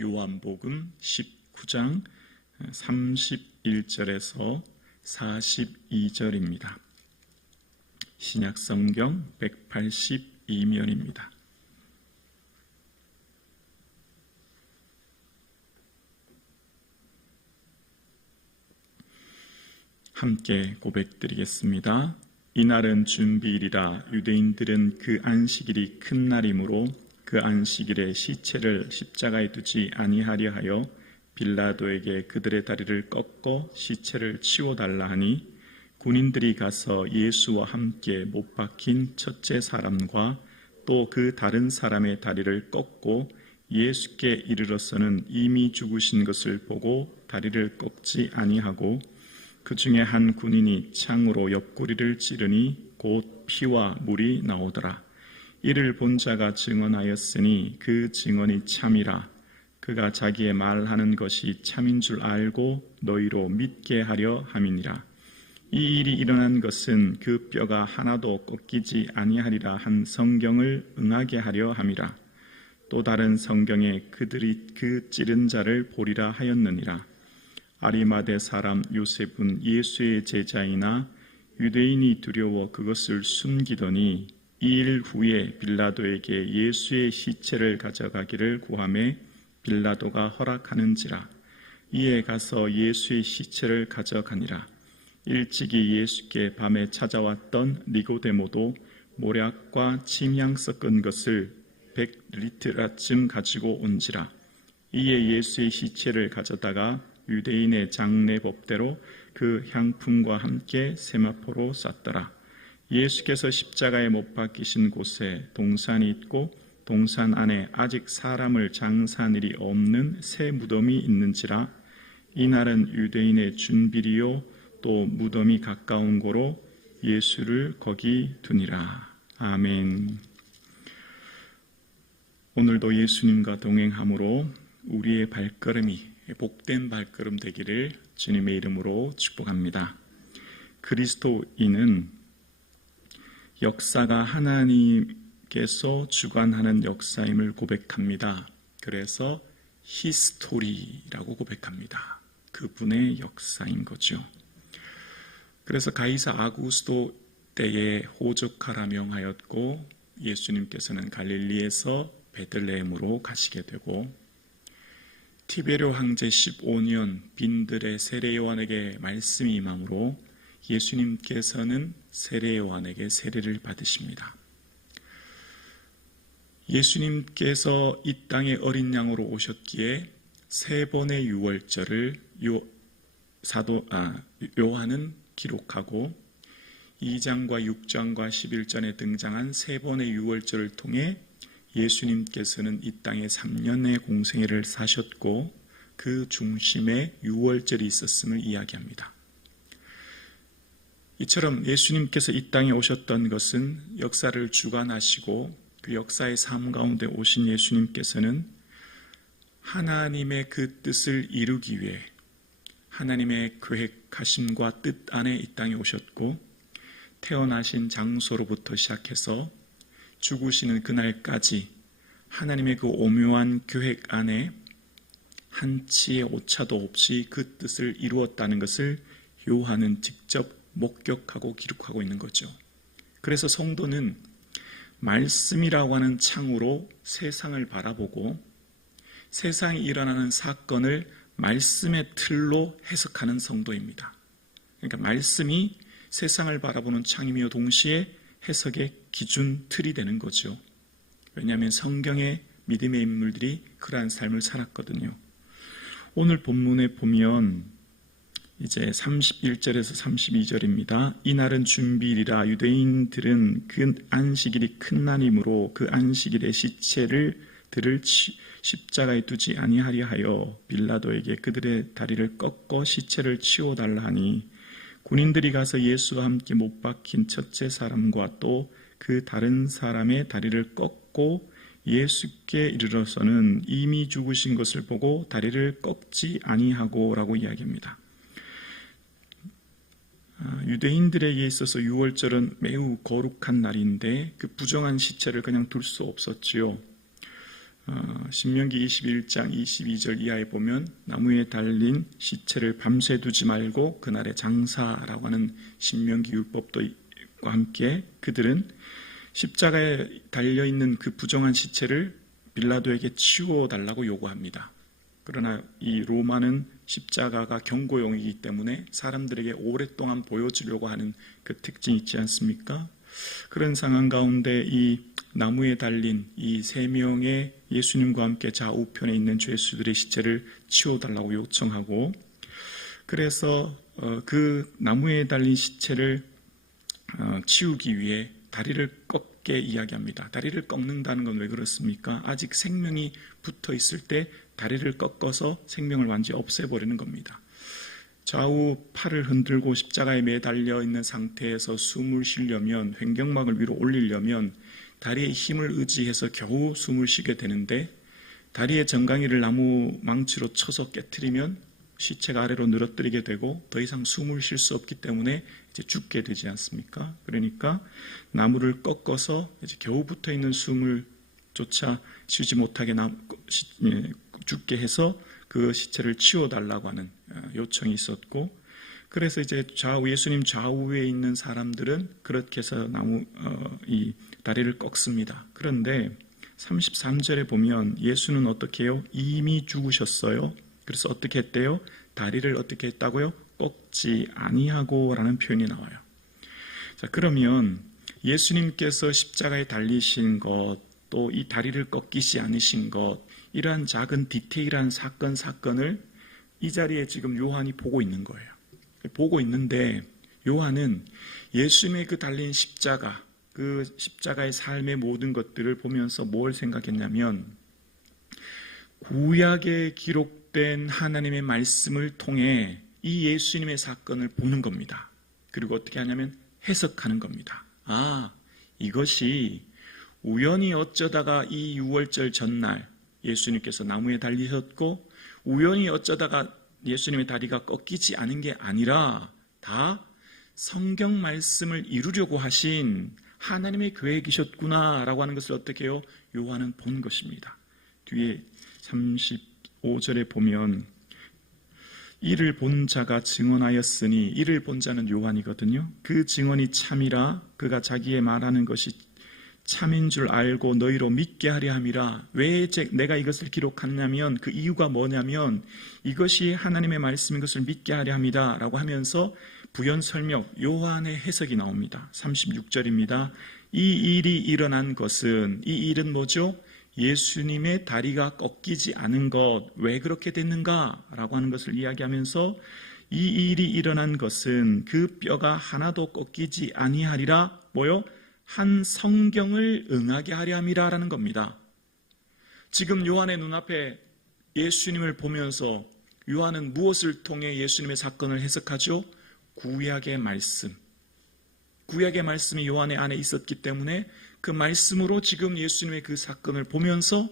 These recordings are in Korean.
요한복음 19장 31절에서 42절입니다. 신약성경 182면입니다. 함께 고백드리겠습니다. 이날은 준비일이라 유대인들은 그 안식일이 큰 날이므로 그 안식일에 시체를 십자가에 두지 아니하려 하여 빌라도에게 그들의 다리를 꺾어 시체를 치워달라 하니 군인들이 가서 예수와 함께 못 박힌 첫째 사람과 또 그 다른 사람의 다리를 꺾고 예수께 이르러서는 이미 죽으신 것을 보고 다리를 꺾지 아니하고 그 중에 한 군인이 창으로 옆구리를 찌르니 곧 피와 물이 나오더라. 이를 본 자가 증언하였으니 그 증언이 참이라. 그가 자기의 말하는 것이 참인 줄 알고 너희로 믿게 하려 함이니라. 이 일이 일어난 것은 그 뼈가 하나도 꺾이지 아니하리라 한 성경을 응하게 하려 함이라. 또 다른 성경에 그들이 그 찌른 자를 보리라 하였느니라. 아리마대 사람 요셉은 예수의 제자이나 유대인이 두려워 그것을 숨기더니 2일 후에 빌라도에게 예수의 시체를 가져가기를 구하매 빌라도가 허락하는지라. 이에 가서 예수의 시체를 가져가니라. 일찍이 예수께 밤에 찾아왔던 니고데모도 모략과 침향 섞은 것을 100리트라쯤 가지고 온지라. 이에 예수의 시체를 가져다가 유대인의 장례 법대로 그 향품과 함께 세마포로 쌌더라. 예수께서 십자가에 못 박히신 곳에 동산이 있고 동산 안에 아직 사람을 장사한 일이 없는 새 무덤이 있는지라. 이날은 유대인의 준비리요 또 무덤이 가까운 고로 예수를 거기 두니라. 아멘. 오늘도 예수님과 동행함으로 우리의 발걸음이 복된 발걸음 되기를 주님의 이름으로 축복합니다. 그리스도인은 역사가 하나님께서 주관하는 역사임을 고백합니다. 그래서 히스토리라고 고백합니다. 그분의 역사인 거죠. 그래서 가이사 아구스도 때에 호적하라 명하였고 예수님께서는 갈릴리에서 베들레헴으로 가시게 되고 티베료 황제 15년 빈들의 세례 요한에게 말씀이 임함으로 예수님께서는 세례 요한에게 세례를 받으십니다. 예수님께서 이 땅에 어린 양으로 오셨기에 세 번의 유월절을 요한은 기록하고 2장과 6장과 11장에 등장한 세 번의 유월절을 통해 예수님께서는 이 땅에 3년의 공생애를 사셨고 그 중심에 유월절이 있었음을 이야기합니다. 이처럼 예수님께서 이 땅에 오셨던 것은 역사를 주관하시고 그 역사의 삶 가운데 오신 예수님께서는 하나님의 그 뜻을 이루기 위해 하나님의 계획하심과 뜻 안에 이 땅에 오셨고 태어나신 장소로부터 시작해서 죽으시는 그날까지 하나님의 그 오묘한 계획 안에 한치의 오차도 없이 그 뜻을 이루었다는 것을 요한은 직접 목격하고 기록하고 있는 거죠. 그래서 성도는 말씀이라고 하는 창으로 세상을 바라보고 세상에 일어나는 사건을 말씀의 틀로 해석하는 성도입니다. 그러니까 말씀이 세상을 바라보는 창이며 동시에 해석의 기준 틀이 되는 거죠. 왜냐하면 성경의 믿음의 인물들이 그러한 삶을 살았거든요. 오늘 본문에 보면 이제 31절에서 32절입니다. 이날은 준비일이라 유대인들은 그 안식일이 큰 날이므로 그 안식일에 시체를 들을 십자가에 두지 아니하려 하여 빌라도에게 그들의 다리를 꺾어 시체를 치워달라 하니 군인들이 가서 예수와 함께 못 박힌 첫째 사람과 또 그 다른 사람의 다리를 꺾고 예수께 이르러서는 이미 죽으신 것을 보고 다리를 꺾지 아니하고 라고 이야기합니다. 유대인들에게 있어서 유월절은 매우 거룩한 날인데 그 부정한 시체를 그냥 둘 수 없었지요. 신명기 21장 22절 이하에 보면 나무에 달린 시체를 밤새 두지 말고 그날에 장사라고 하는 신명기 율법과 함께 그들은 십자가에 달려있는 그 부정한 시체를 빌라도에게 치워달라고 요구합니다. 그러나 이 로마는 십자가가 경고용이기 때문에 사람들에게 오랫동안 보여주려고 하는 그 특징이 있지 않습니까? 그런 상황 가운데 이 나무에 달린 이 3명의 예수님과 함께 좌우편에 있는 죄수들의 시체를 치워달라고 요청하고, 그래서 그 나무에 달린 시체를 치우기 위해 다리를 꺾게 이야기합니다. 다리를 꺾는다는 건 왜 그렇습니까? 아직 생명이 붙어 있을 때 다리를 꺾어서 생명을 완전히 없애버리는 겁니다. 좌우 팔을 흔들고 십자가에 매달려 있는 상태에서 숨을 쉬려면, 횡격막을 위로 올리려면 다리의 힘을 의지해서 겨우 숨을 쉬게 되는데, 다리의 정강이를 나무 망치로 쳐서 깨트리면 시체가 아래로 늘어뜨리게 되고 더 이상 숨을 쉴 수 없기 때문에 이제 죽게 되지 않습니까? 그러니까 나무를 꺾어서 이제 겨우 붙어 있는 숨을 조차 쉬지 못하게 죽게 해서 그 시체를 치워달라고 하는 요청이 있었고, 그래서 이제 예수님 좌우에 있는 사람들은 그렇게 해서 이 다리를 꺾습니다. 그런데 33절에 보면 예수는 어떻게 해요? 이미 죽으셨어요. 그래서 어떻게 했대요? 다리를 어떻게 했다고요? 꺾지 아니하고 라는 표현이 나와요. 자, 그러면 예수님께서 십자가에 달리신 것, 또 이 다리를 꺾이지 않으신 것, 이러한 작은 디테일한 사건을 이 자리에 지금 요한이 보고 있는 거예요. 보고 있는데 요한은 예수님의 그 달린 십자가, 그 십자가의 삶의 모든 것들을 보면서 뭘 생각했냐면, 구약에 기록된 하나님의 말씀을 통해 이 예수님의 사건을 보는 겁니다. 그리고 어떻게 하냐면 해석하는 겁니다. 이것이 우연히 어쩌다가 이 6월절 전날 예수님께서 나무에 달리셨고 우연히 어쩌다가 예수님의 다리가 꺾이지 않은 게 아니라 다 성경 말씀을 이루려고 하신 하나님의 계획이셨구나라고 하는 것을 어떻게 해요? 요한은 본 것입니다. 뒤에 35절에 보면 이를 본 자가 증언하였으니, 이를 본 자는 요한이거든요. 그 증언이 참이라 그가 자기의 말하는 것이 참인 줄 알고 너희로 믿게 하려 함이라. 왜 내가 이것을 기록하냐면, 그 이유가 뭐냐면 이것이 하나님의 말씀인 것을 믿게 하려 함이다 라고 하면서 부연 설명, 요한의 해석이 나옵니다. 36절입니다. 이 일이 일어난 것은, 이 일은 뭐죠? 예수님의 다리가 꺾이지 않은 것, 왜 그렇게 됐는가 라고 하는 것을 이야기하면서 이 일이 일어난 것은 그 뼈가 하나도 꺾이지 아니하리라, 뭐요? 한 성경을 응하게 하려 함이라 라는 겁니다. 지금 요한의 눈앞에 예수님을 보면서 요한은 무엇을 통해 예수님의 사건을 해석하죠? 구약의 말씀. 구약의 말씀이 요한의 안에 있었기 때문에 그 말씀으로 지금 예수님의 그 사건을 보면서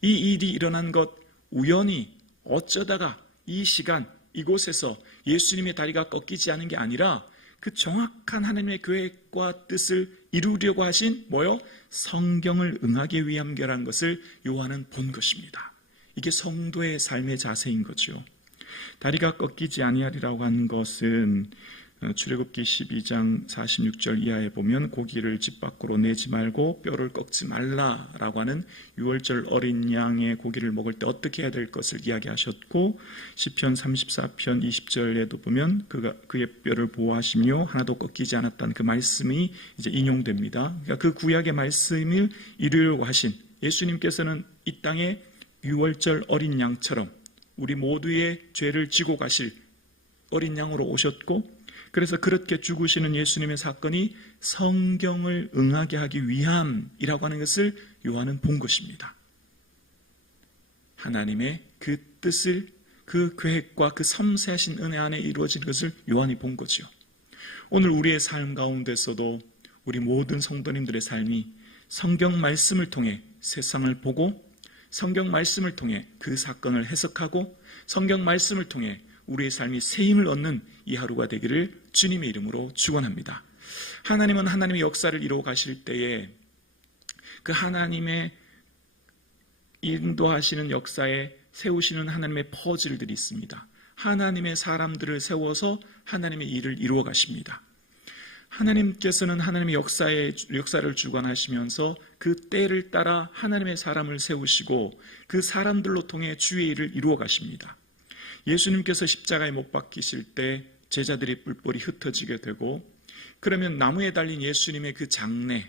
이 일이 일어난 것, 우연히 어쩌다가 이 시간 이곳에서 예수님의 다리가 꺾이지 않은 게 아니라 그 정확한 하나님의 계획과 뜻을 이루려고 하신 뭐요? 성경을 응하기 위한 거라는 것을 요한은 본 것입니다. 이게 성도의 삶의 자세인 거죠. 다리가 꺾이지 아니하리라고 하는 것은 출애굽기 12장 46절 이하에 보면 고기를 집 밖으로 내지 말고 뼈를 꺾지 말라라고 하는 6월절 어린 양의 고기를 먹을 때 어떻게 해야 될 것을 이야기하셨고, 시편 34편 20절에도 보면 그의 뼈를 보호하시며 하나도 꺾이지 않았다는 그 말씀이 이제 인용됩니다. 그러니까 그 구약의 말씀을 이루려고 하신 예수님께서는 이 땅에 6월절 어린 양처럼 우리 모두의 죄를 지고 가실 어린 양으로 오셨고, 그래서 그렇게 죽으시는 예수님의 사건이 성경을 응하게 하기 위함이라고 하는 것을 요한은 본 것입니다. 하나님의 그 뜻을, 그 계획과 그 섬세하신 은혜 안에 이루어진 것을 요한이 본 거죠. 오늘 우리의 삶 가운데서도 우리 모든 성도님들의 삶이 성경 말씀을 통해 세상을 보고, 성경 말씀을 통해 그 사건을 해석하고, 성경 말씀을 통해 우리의 삶이 새 힘을 얻는 이 하루가 되기를 주님의 이름으로 축원합니다. 하나님은 하나님의 역사를 이루어 가실 때에 그 하나님의 인도하시는 역사에 세우시는 하나님의 퍼즐들이 있습니다. 하나님의 사람들을 세워서 하나님의 일을 이루어 가십니다. 하나님께서는 하나님의 역사를 주관하시면서 그 때를 따라 하나님의 사람을 세우시고 그 사람들로 통해 주의 일을 이루어 가십니다. 예수님께서 십자가에 못 박히실 때 제자들이 뿔뿔이 흩어지게 되고, 그러면 나무에 달린 예수님의 그 장례,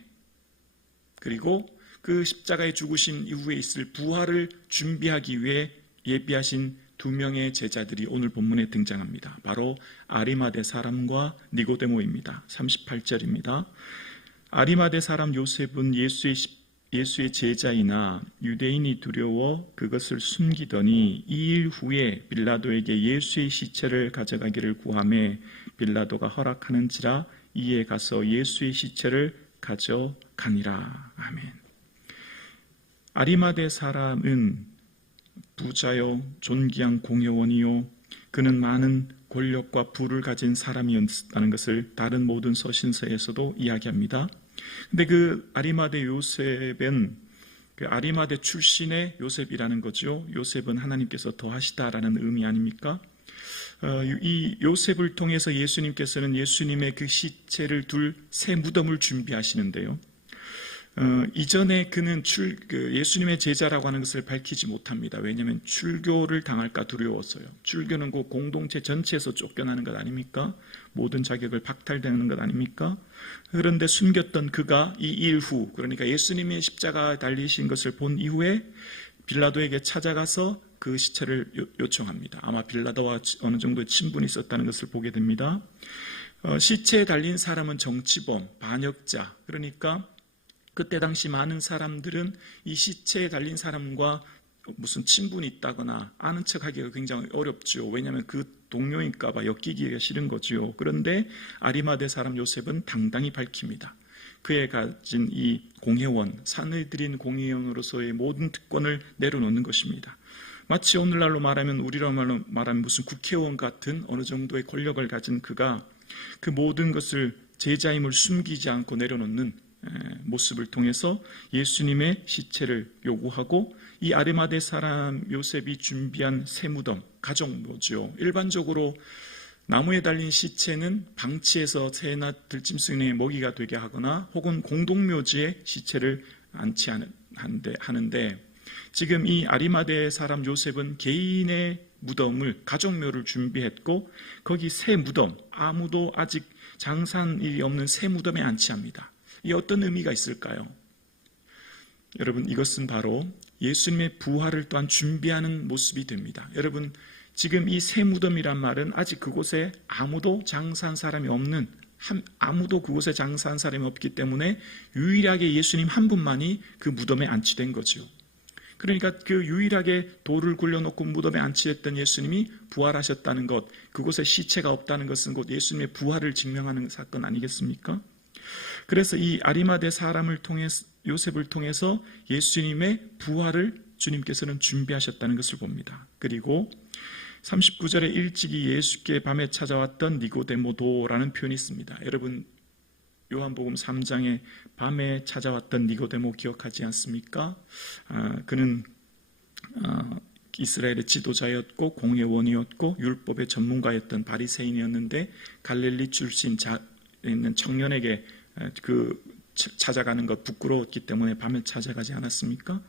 그리고 그 십자가에 죽으신 이후에 있을 부활을 준비하기 위해 예비하신 두 명의 제자들이 오늘 본문에 등장합니다. 바로 아리마대 사람과 니고데모입니다. 38절입니다. 아리마대 사람 요셉은 예수의 제자이나 유대인이 두려워 그것을 숨기더니 2일 후에 빌라도에게 예수의 시체를 가져가기를 구하매 빌라도가 허락하는지라 이에 가서 예수의 시체를 가져가니라. 아멘. 아리마대 사람은 부자요 존귀한 공회원이요 그는 많은 권력과 부를 가진 사람이었다는 것을 다른 모든 서신서에서도 이야기합니다. 근데 그 아리마대 요셉은 그 아리마대 출신의 요셉이라는 거죠. 요셉은 하나님께서 더하시다라는 의미 아닙니까? 이 요셉을 통해서 예수님께서는 예수님의 그 시체를 둘 새 무덤을 준비하시는데요. 이전에 그는 예수님의 제자라고 하는 것을 밝히지 못합니다. 왜냐하면 출교를 당할까 두려웠어요. 출교는 그 공동체 전체에서 쫓겨나는 것 아닙니까? 모든 자격을 박탈되는 것 아닙니까? 그런데 숨겼던 그가 이 일 후, 그러니까 예수님의 십자가 달리신 것을 본 이후에 빌라도에게 찾아가서 그 시체를 요청합니다. 아마 빌라도와 어느 정도 친분이 있었다는 것을 보게 됩니다. 시체에 달린 사람은 정치범, 반역자, 그러니까 그때 당시 많은 사람들은 이 시체에 달린 사람과 무슨 친분이 있다거나 아는 척하기가 굉장히 어렵죠. 왜냐하면 그 동료인가 봐 엮이기가 싫은 거죠. 그런데 아리마대 사람 요셉은 당당히 밝힙니다. 그에 가진 이 공회원, 산헤드린 공회원으로서의 모든 특권을 내려놓는 것입니다. 마치 오늘날로 말하면, 우리로 말하면 무슨 국회의원 같은 어느 정도의 권력을 가진 그가 그 모든 것을 제자임을 숨기지 않고 내려놓는 모습을 통해서 예수님의 시체를 요구하고, 이 아리마대 사람 요셉이 준비한 새 무덤, 가족묘죠. 일반적으로 나무에 달린 시체는 방치해서 새나 들짐승의 먹이가 되게 하거나 혹은 공동묘지에 시체를 안치하는데, 지금 이 아리마대 사람 요셉은 개인의 무덤을, 가족묘를 준비했고 거기 새 무덤, 아무도 아직 장사한 일이 없는 새 무덤에 안치합니다. 이 어떤 의미가 있을까요? 여러분, 이것은 바로 예수님의 부활을 또한 준비하는 모습이 됩니다. 여러분, 지금 이 새 무덤이란 말은 아직 그곳에 아무도 장사한 사람이 없는, 아무도 그곳에 장사한 사람이 없기 때문에 유일하게 예수님 한 분만이 그 무덤에 안치된 거죠. 그러니까 그 유일하게 돌을 굴려놓고 무덤에 안치했던 예수님이 부활하셨다는 것, 그곳에 시체가 없다는 것은 곧 예수님의 부활을 증명하는 사건 아니겠습니까? 그래서 이 아리마대 사람을 통해서, 요셉을 통해서 예수님의 부활을 주님께서는 준비하셨다는 것을 봅니다. 그리고 39절에 일찍이 예수께 밤에 찾아왔던 니고데모도라는 표현이 있습니다. 여러분, 요한복음 3장에 밤에 찾아왔던 니고데모 기억하지 않습니까? 그는 이스라엘의 지도자였고 공회원이었고 율법의 전문가였던 바리새인이었는데, 갈릴리 출신 있는 청년에게 찾아가는 것 부끄러웠기 때문에 밤에 찾아가지 않았습니까?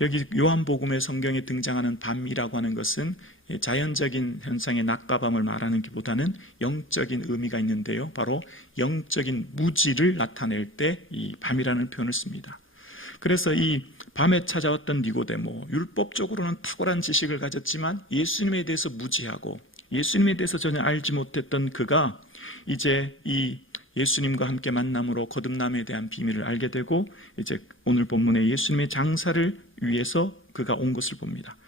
여기 요한복음의 성경에 등장하는 밤이라고 하는 것은 자연적인 현상의 낮과 밤을 말하는 것보다는 영적인 의미가 있는데요. 바로 영적인 무지를 나타낼 때 이 밤이라는 표현을 씁니다. 그래서 이 밤에 찾아왔던 니고데모, 율법적으로는 탁월한 지식을 가졌지만 예수님에 대해서 무지하고 예수님에 대해서 전혀 알지 못했던 그가 이제 이 예수님과 함께 만남으로 거듭남에 대한 비밀을 알게 되고, 이제 오늘 본문에 예수님의 장사를 위해서 그가 온 것을 봅니다.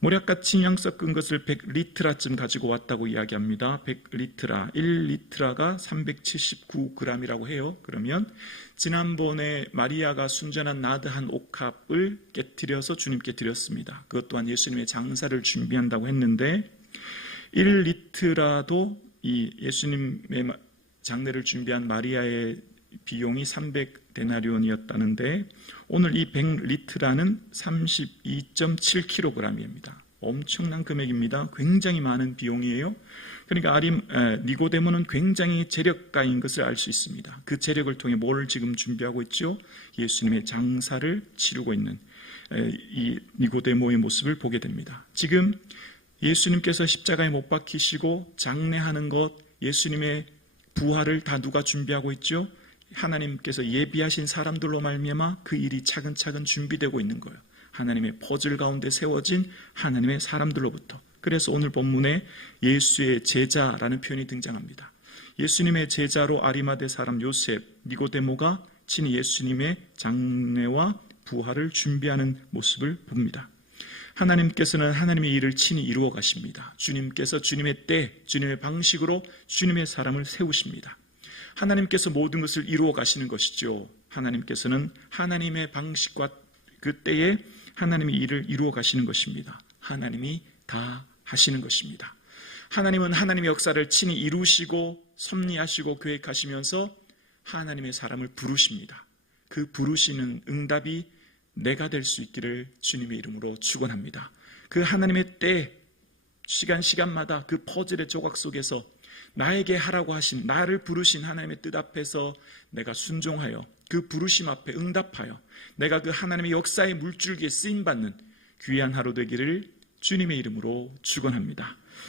모략같이 양 섞은 것을 100리트라쯤 가지고 왔다고 이야기합니다. 100리트라, 1리트라가 379g이라고 해요. 그러면 지난번에 마리아가 순전한 나드 한 옥합을 깨뜨려서 주님께 드렸습니다. 그것 또한 예수님의 장사를 준비한다고 했는데, 1리트라도 이 예수님의 장례를 준비한 마리아의 비용이 300 데나리온이었다는데 오늘 이 100리트라는 32.7kg입니다. 엄청난 금액입니다. 굉장히 많은 비용이에요. 그러니까 니고데모는 굉장히 재력가인 것을 알 수 있습니다. 그 재력을 통해 뭘 지금 준비하고 있죠? 예수님의 장사를 치르고 있는 이 니고데모의 모습을 보게 됩니다. 지금 예수님께서 십자가에 못 박히시고 장례하는 것, 예수님의 부활을 다 누가 준비하고 있죠? 하나님께서 예비하신 사람들로 말미암아 그 일이 차근차근 준비되고 있는 거예요. 하나님의 퍼즐 가운데 세워진 하나님의 사람들로부터. 그래서 오늘 본문에 예수의 제자라는 표현이 등장합니다. 예수님의 제자로 아리마대 사람 요셉, 니고데모가 친히 예수님의 장례와 부활을 준비하는 모습을 봅니다. 하나님께서는 하나님의 일을 친히 이루어 가십니다. 주님께서 주님의 때, 주님의 방식으로 주님의 사람을 세우십니다. 하나님께서 모든 것을 이루어 가시는 것이죠. 하나님께서는 하나님의 방식과 그 때에 하나님의 일을 이루어 가시는 것입니다. 하나님이 다 하시는 것입니다. 하나님은 하나님의 역사를 친히 이루시고 섭리하시고 계획하시면서 하나님의 사람을 부르십니다. 그 부르시는 응답이 내가 될 수 있기를 주님의 이름으로 축원합니다. 그 하나님의 때, 시간마다 그 퍼즐의 조각 속에서 나에게 하라고 하신, 나를 부르신 하나님의 뜻 앞에서 내가 순종하여 그 부르심 앞에 응답하여 내가 그 하나님의 역사의 물줄기에 쓰임받는 귀한 하루 되기를 주님의 이름으로 축원합니다.